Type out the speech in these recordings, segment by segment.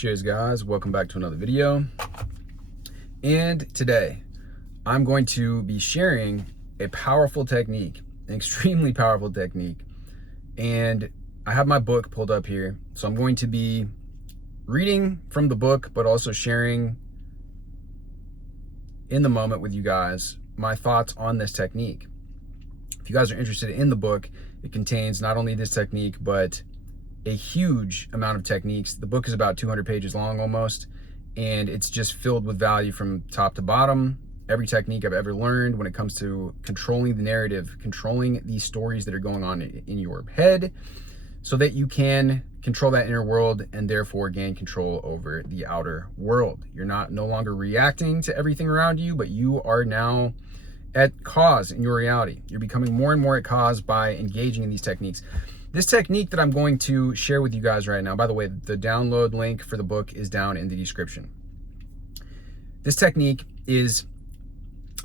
Cheers guys, welcome back to another video. And today I'm going to be sharing a powerful technique, an extremely powerful technique. And I have my book pulled up here, so I'm going to be reading from the book, but also sharing in the moment with you guys my thoughts on this technique. If you guys are interested in the book, it contains not only this technique, but a huge amount of techniques. The book is about 200 pages long almost, and it's just filled with value from top to bottom. Every technique I've ever learned when it comes to controlling the narrative, controlling these stories that are going on in your head, so that you can control that inner world and therefore gain control over the outer world. You're no longer reacting to everything around you, but you are now at cause in your reality. You're becoming more and more at cause by engaging in these techniques. This technique that I'm going to share with you guys right now, by the way, the download link for the book is down in the description. This technique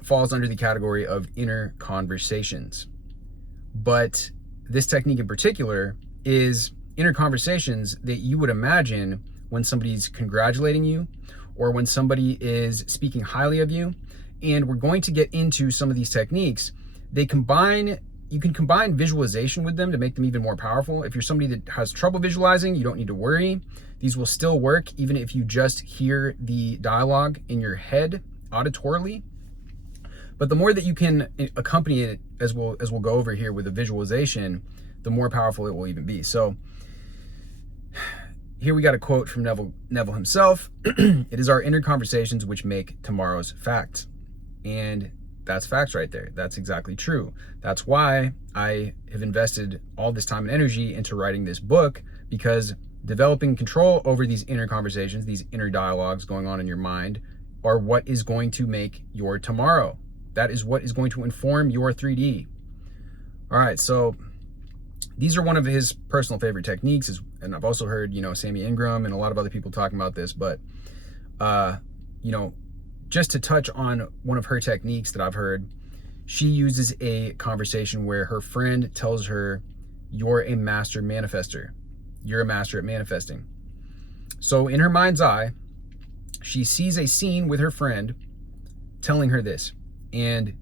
falls under the category of inner conversations. But this technique in particular is inner conversations that you would imagine when somebody's congratulating you or when somebody is speaking highly of you. And we're going to get into some of these techniques. You can combine visualization with them to make them even more powerful. If you're somebody that has trouble visualizing, you don't need to worry. These will still work even if you just hear the dialogue in your head auditorily. But the more that you can accompany it, as we'll go over here with a visualization, the more powerful it will even be. So here we got a quote from Neville himself. It is our inner conversations which make tomorrow's facts. And that's facts right there. That's exactly true. That's why I have invested all this time and energy into writing this book, because developing control over these inner conversations, these inner dialogues going on in your mind, are what is going to make your tomorrow. That is what is going to inform your 3D. All right, so these are one of his personal favorite techniques, and I've also heard, Sammy Ingram and a lot of other people talking about this, but, just to touch on one of her techniques that I've heard, she uses a conversation where her friend tells her, you're a master manifester. You're a master at manifesting. So in her mind's eye, she sees a scene with her friend telling her this. And,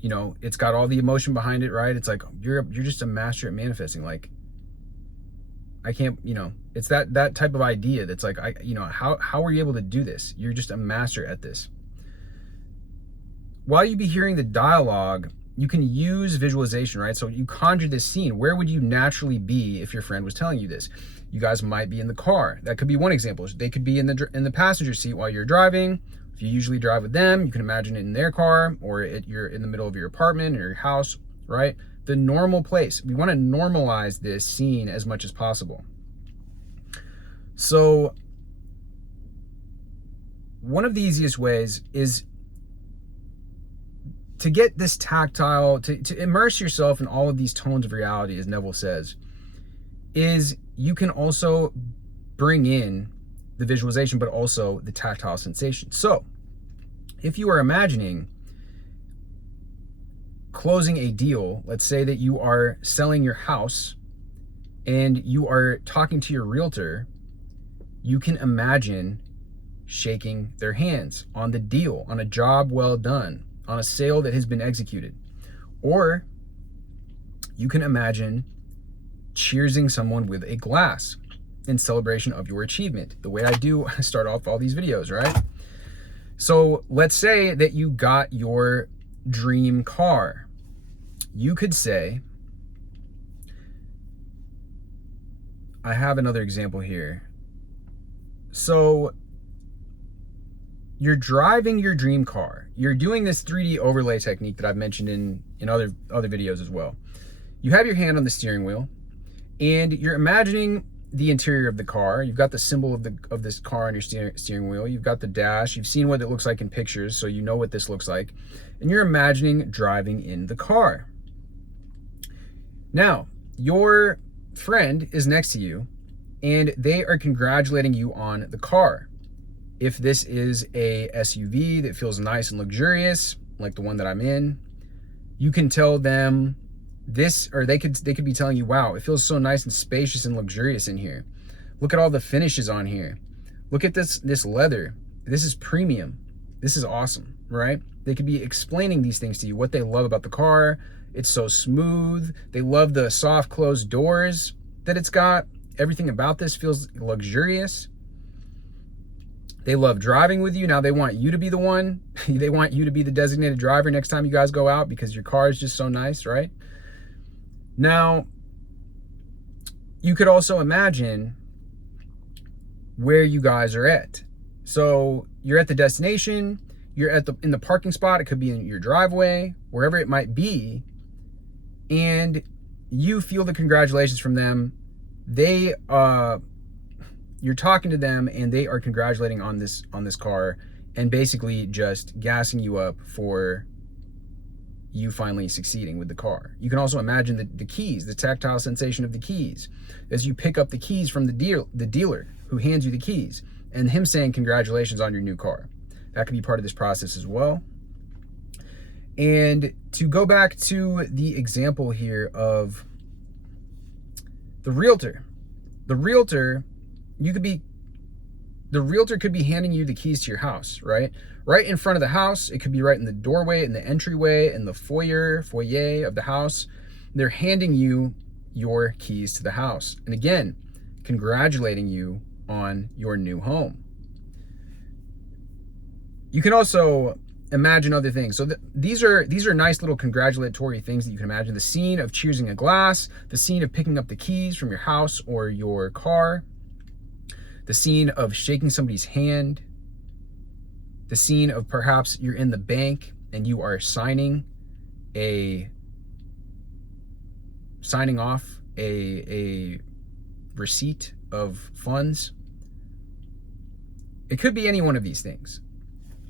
it's got all the emotion behind it, right? It's like, you're just a master at manifesting. Like, I can't, it's that type of idea that's like, how are you able to do this? You're just a master at this. While you be hearing the dialogue, you can use visualization, right? So you conjure this scene. Where would you naturally be if your friend was telling you this? You guys might be in the car. That could be one example. They could be in the passenger seat while you're driving. If you usually drive with them, you can imagine it in their car, or you're in the middle of your apartment or your house, right? The normal place. We want to normalize this scene as much as possible. So one of the easiest ways is to get this tactile, to immerse yourself in all of these tones of reality, as Neville says, is you can also bring in the visualization, but also the tactile sensation. So if you are imagining closing a deal, let's say that you are selling your house and you are talking to your realtor, you can imagine shaking their hands on the deal, on a job well done, on a sale that has been executed. Or you can imagine cheersing someone with a glass in celebration of your achievement, the way I do start off all these videos, right? So let's say that you got your dream car. You could say, I have another example here. So you're driving your dream car. You're doing this 3D overlay technique that I've mentioned in other videos as well. You have your hand on the steering wheel and you're imagining the interior of the car. You've got the symbol of this car on your steering wheel. You've got the dash. You've seen what it looks like in pictures, so you know what this looks like. And you're imagining driving in the car. Now, your friend is next to you and they are congratulating you on the car. If this is a SUV that feels nice and luxurious, like the one that I'm in, you can tell them this, or they could be telling you, wow, it feels so nice and spacious and luxurious in here. Look at all the finishes on here. Look at this leather. This is premium. This is awesome, right? They could be explaining these things to you, what they love about the car. It's so smooth. They love the soft closed doors that it's got. Everything about this feels luxurious. They love driving with you. Now they want you to be the one. They want you to be the designated driver next time you guys go out because your car is just so nice, right? Now, you could also imagine where you guys are at. So you're at the destination, you're in the parking spot, it could be in your driveway, wherever it might be, and you feel the congratulations from them. You're talking to them and they are congratulating on this car and basically just gassing you up for you finally succeeding with the car. You can also imagine the keys, the tactile sensation of the keys as you pick up the keys from the dealer who hands you the keys, and him saying congratulations on your new car. That could be part of this process as well. And to go back to the example here of the realtor could be handing you the keys to your house, right? Right in front of the house. It could be right in the doorway, in the entryway, in the foyer of the house. They're handing you your keys to the house. And again, congratulating you on your new home. You can also imagine other things. So these are nice little congratulatory things that you can imagine. The scene of cheersing a glass, the scene of picking up the keys from your house or your car, the scene of shaking somebody's hand, the scene of perhaps you're in the bank and you are signing off a receipt of funds. It could be any one of these things.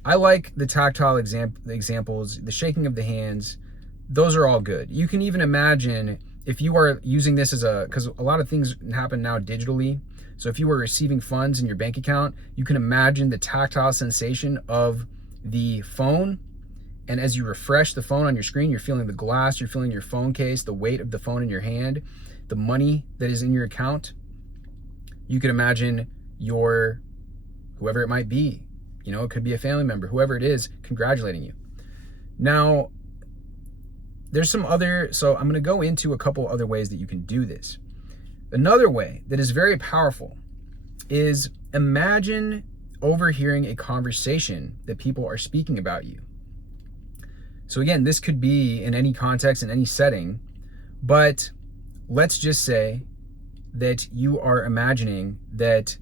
I like the tactile examples, the shaking of the hands. Those are all good. You can even imagine if you are using this because a lot of things happen now digitally. So if you were receiving funds in your bank account, you can imagine the tactile sensation of the phone. And as you refresh the phone on your screen, you're feeling the glass, you're feeling your phone case, the weight of the phone in your hand, the money that is in your account. You can imagine whoever it might be, it could be a family member, whoever it is, congratulating you. Now, there's so I'm going to go into a couple other ways that you can do this. Another way that is very powerful is imagine overhearing a conversation that people are speaking about you. So again, this could be in any context, in any setting, but let's just say that you are imagining that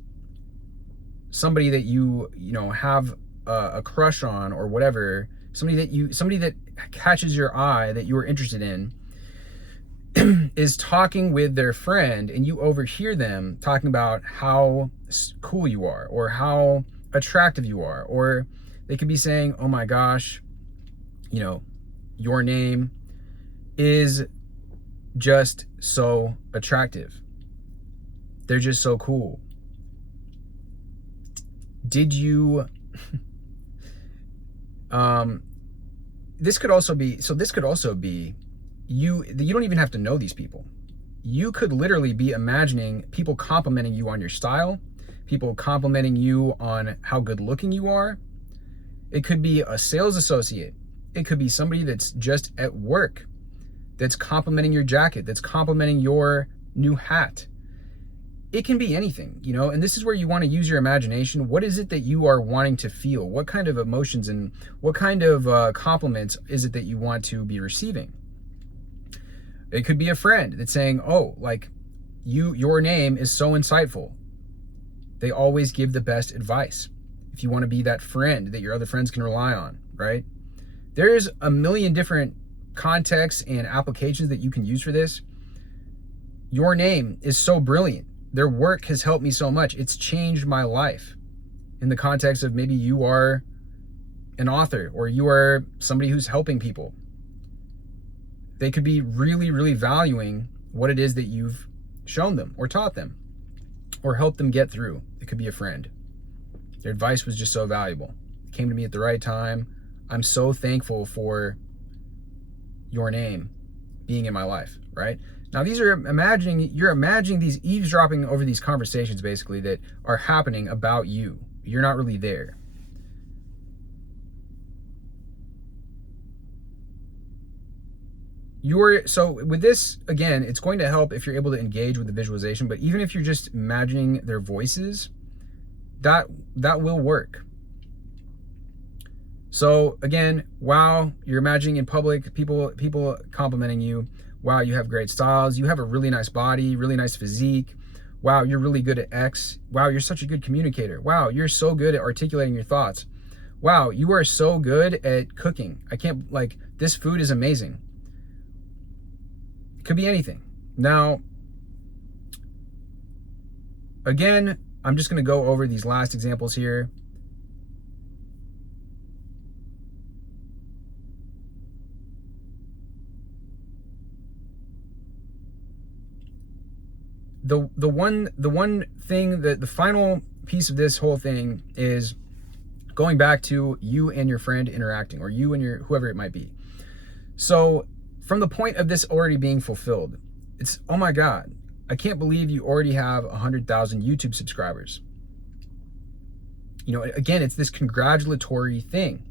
somebody that you have a crush on or whatever, somebody that catches your eye that you are interested in is talking with their friend, and you overhear them talking about how cool you are or how attractive you are, or they could be saying, oh my gosh, your name is just so attractive. They're just so cool. Did you this could also be you don't even have to know these people. You could literally be imagining people complimenting you on your style, people complimenting you on how good looking you are. It could be a sales associate. It could be somebody that's just at work that's complimenting your jacket, that's complimenting your new hat. It can be anything, and this is where you want to use your imagination. What is it that you are wanting to feel? What kind of emotions and what kind of compliments is it that you want to be receiving? It could be a friend that's saying, oh, like your name is so insightful. They always give the best advice. If you want to be that friend that your other friends can rely on, right? There's a million different contexts and applications that you can use for this. Your name is so brilliant. Their work has helped me so much. It's changed my life. In the context of maybe you are an author or you are somebody who's helping people. They could be really, really valuing what it is that you've shown them or taught them or helped them get through. It could be a friend. Their advice was just so valuable. It came to me at the right time. I'm so thankful for your name being in my life, right? Now these are you're imagining these eavesdropping over these conversations basically that are happening about you. You're not really there. So with this, again, it's going to help if you're able to engage with the visualization, but even if you're just imagining their voices, that will work. So again, wow, you're imagining in public, people complimenting you. Wow, you have great styles. You have a really nice body, really nice physique. Wow, you're really good at X. Wow, you're such a good communicator. Wow, you're so good at articulating your thoughts. Wow, you are so good at cooking. This food is amazing. It could be anything. Now, again, I'm just going to go over these last examples here. The one thing that the final piece of this whole thing is going back to you and your friend interacting, or you and your whoever it might be. So from the point of this already being fulfilled, it's, oh my God, I can't believe you already have 100,000 YouTube subscribers. You know, again, it's this congratulatory thing.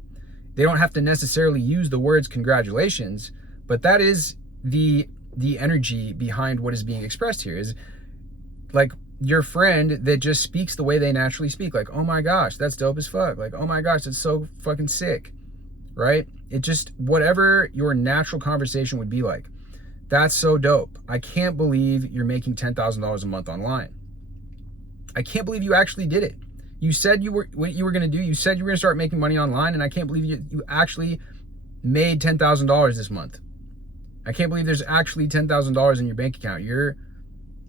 They don't have to necessarily use the words congratulations, but that is the energy behind what is being expressed here. Is like your friend that just speaks the way they naturally speak. Like, oh my gosh, that's dope as fuck. Like, oh my gosh, that's so fucking sick, right? It just, whatever your natural conversation would be like. That's so dope. I can't believe you're making $10,000 a month online. I can't believe you actually did it. You said what you were going to do. You said you were going to start making money online, and I can't believe you actually made $10,000 this month. I can't believe there's actually $10,000 in your bank account. You're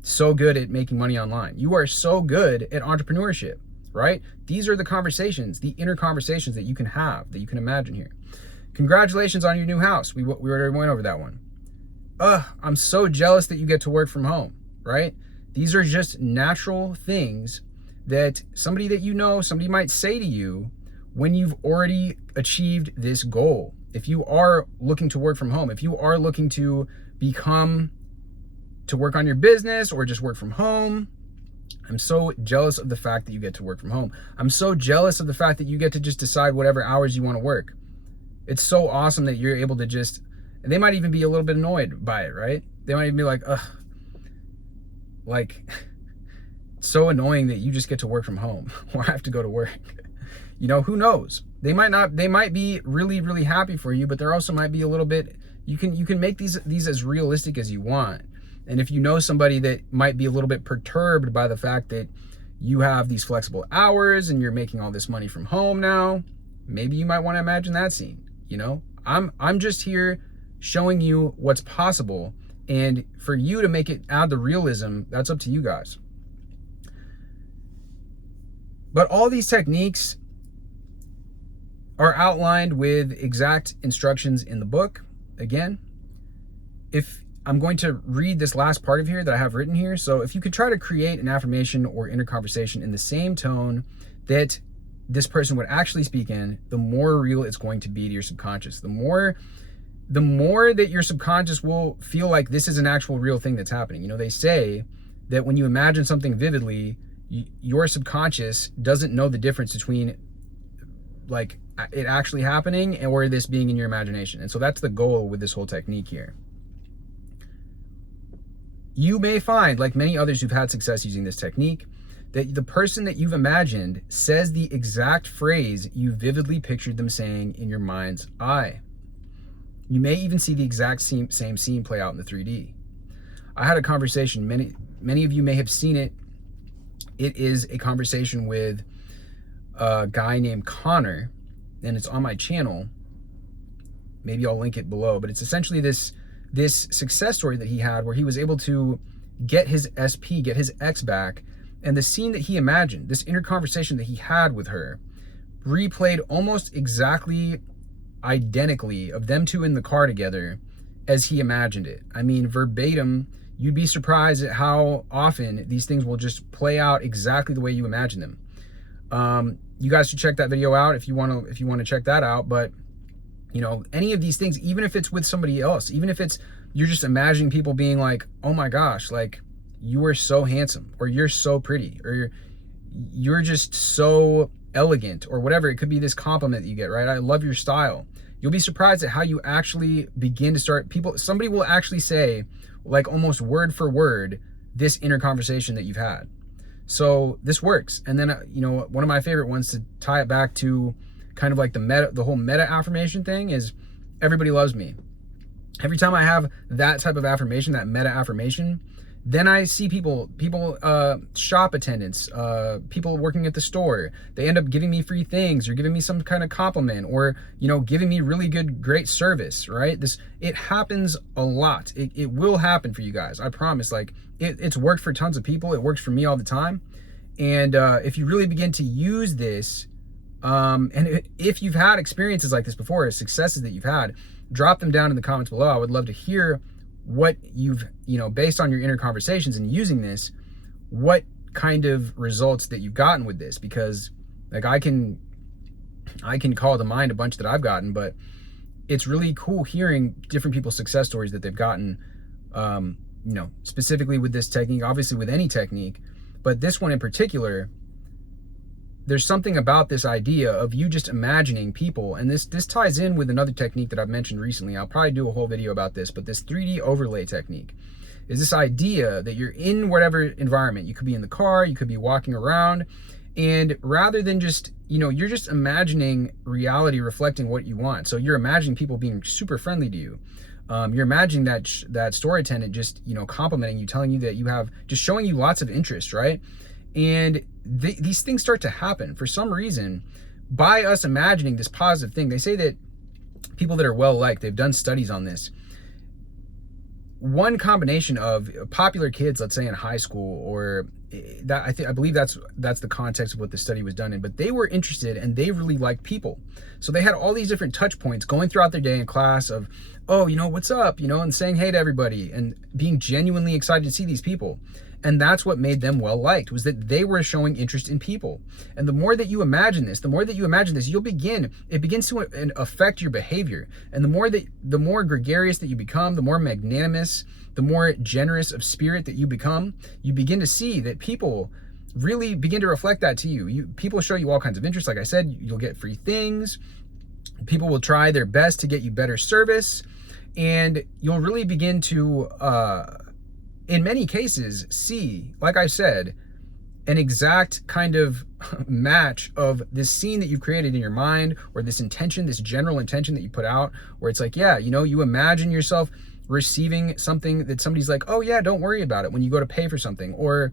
so good at making money online. You are so good at entrepreneurship, right? These are the conversations, the inner conversations that you can have, that you can imagine here. Congratulations on your new house. We already went over that one. I'm so jealous that you get to work from home, right? These are just natural things that somebody that you know, somebody might say to you when you've already achieved this goal. If you are looking to work from home, if you are looking to work on your business or just work from home, I'm so jealous of the fact that you get to work from home. I'm so jealous of the fact that you get to just decide whatever hours you want to work. It's so awesome that you're able to just, and they might even be a little bit annoyed by it, right? They might even be like, ugh, like, it's so annoying that you just get to work from home or I have to go to work. You know, who knows? They might be really, really happy for you, but there also might be a little bit, you can make these as realistic as you want. And if you know somebody that might be a little bit perturbed by the fact that you have these flexible hours and you're making all this money from home now, maybe you might want to imagine that scene. You know, I'm just here showing you what's possible, and for you to make it add the realism, that's up to you guys. But all these techniques are outlined with exact instructions in the book. Again, if I'm going to read this last part of here that I have written here. So if you could try to create an affirmation or inner conversation in the same tone that this person would actually speak in, the more real it's going to be to your subconscious. The more that your subconscious will feel like this is an actual real thing that's happening. You know, they say that when you imagine something vividly, your subconscious doesn't know the difference between like it actually happening or this being in your imagination. And so that's the goal with this whole technique here. You may find, like many others who've had success using this technique, that the person that you've imagined says the exact phrase you vividly pictured them saying in your mind's eye. You may even see the exact same scene play out in the 3D. I had a conversation, many of you may have seen it. It is a conversation with a guy named Connor, and it's on my channel. Maybe I'll link it below, but it's essentially this success story that he had where he was able to get his SP, get his ex back, and the scene that he imagined, this inner conversation that he had with her, replayed almost exactly identically of them two in the car together as he imagined it. I mean, verbatim. You'd be surprised at how often these things will just play out exactly the way you imagine them. You guys should check that video out if you want to check that out. But you know, any of these things, even if it's with somebody else, even if it's you're just imagining people being like, oh my gosh, like, you are so handsome, or you're so pretty, or you're just so elegant, or whatever. It could be this compliment that you get, right? I love your style. You'll be surprised at how you actually begin to start, somebody will actually say, like almost word for word, this inner conversation that you've had. So this works. And then, one of my favorite ones to tie it back to kind of like the whole meta affirmation thing is, everybody loves me. Every time I have that type of affirmation, that meta affirmation, then I see people, shop attendants, people working at the store, they end up giving me free things, or giving me some kind of compliment, or, giving me really great service, right? It happens a lot. It will happen for you guys. I promise. Like, it's worked for tons of people. It works for me all the time. And if you really begin to use this, if you've had experiences like this before, successes that you've had, drop them down in the comments below. I would love to hear what you've, based on your inner conversations and using this, what kind of results that you've gotten with this. Because like, I can call to mind a bunch that I've gotten, but it's really cool hearing different people's success stories that they've gotten, specifically with this technique, obviously with any technique, but this one in particular. There's something about this idea of you just imagining people, and this ties in with another technique that I've mentioned recently. I'll probably do a whole video about this, but this 3D overlay technique is this idea that you're in whatever environment. You could be in the car, you could be walking around, and rather than just, you're just imagining reality reflecting what you want. So you're imagining people being super friendly to you. You're imagining that store attendant just, complimenting you, telling you that you have, just showing you lots of interest, right? And these things start to happen for some reason by us imagining this positive thing. They say that people that are well-liked, they've done studies on this. One combination of popular kids, let's say in high school, or that, I believe that's the context of what the study was done in, but they were interested and they really liked people. So they had all these different touch points going throughout their day in class of, oh, what's up, and saying hey to everybody and being genuinely excited to see these people. And that's what made them well-liked, was that they were showing interest in people. And the more that you imagine this, it begins to affect your behavior. And the more gregarious that you become, the more magnanimous, the more generous of spirit that you become, you begin to see that people really begin to reflect that to you. People show you all kinds of interest. Like I said, you'll get free things. People will try their best to get you better service. And you'll really begin to, in many cases, see, like I said, an exact kind of match of this scene that you've created in your mind, or this intention, this general intention that you put out, where it's like, yeah, you imagine yourself receiving something that somebody's like, oh yeah, don't worry about it, when you go to pay for something, or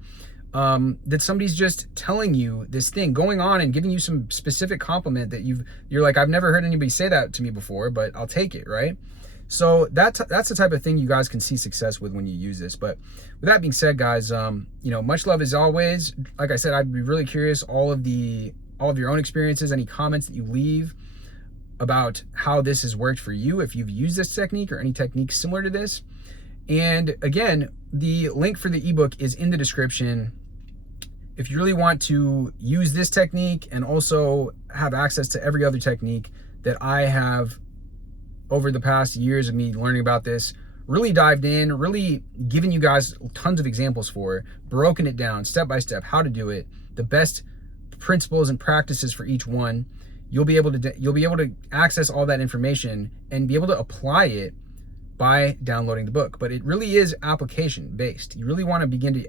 that somebody's just telling you this thing, going on and giving you some specific compliment that you're like, I've never heard anybody say that to me before, but I'll take it, right? So that's the type of thing you guys can see success with when you use this. But with that being said, guys, much love as always. Like I said, I'd be really curious, all of your own experiences, any comments that you leave about how this has worked for you, if you've used this technique or any technique similar to this. And again, the link for the ebook is in the description. If you really want to use this technique and also have access to every other technique that I have over the past years of me learning about this, really dived in, really given you guys tons of examples for, broken it down step by step, how to do it, the best principles and practices for each one, you'll be able to access all that information and be able to apply it by downloading the book. But it really is application based. You really want to begin to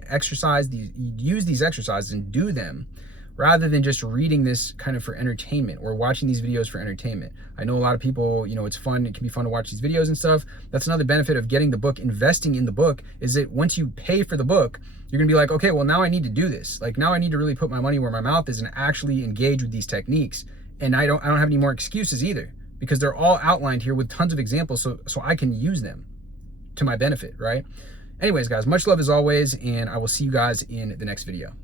use these exercises and do them, rather than just reading this kind of for entertainment or watching these videos for entertainment. I know a lot of people, it's fun, it can be fun to watch these videos and stuff. That's another benefit of getting the book, investing in the book, is that once you pay for the book, you're gonna be like, okay, well now I need to do this. Like now I need to really put my money where my mouth is and actually engage with these techniques. And I don't have any more excuses either, because they're all outlined here with tons of examples, so I can use them to my benefit, right? Anyways, guys, much love as always, and I will see you guys in the next video.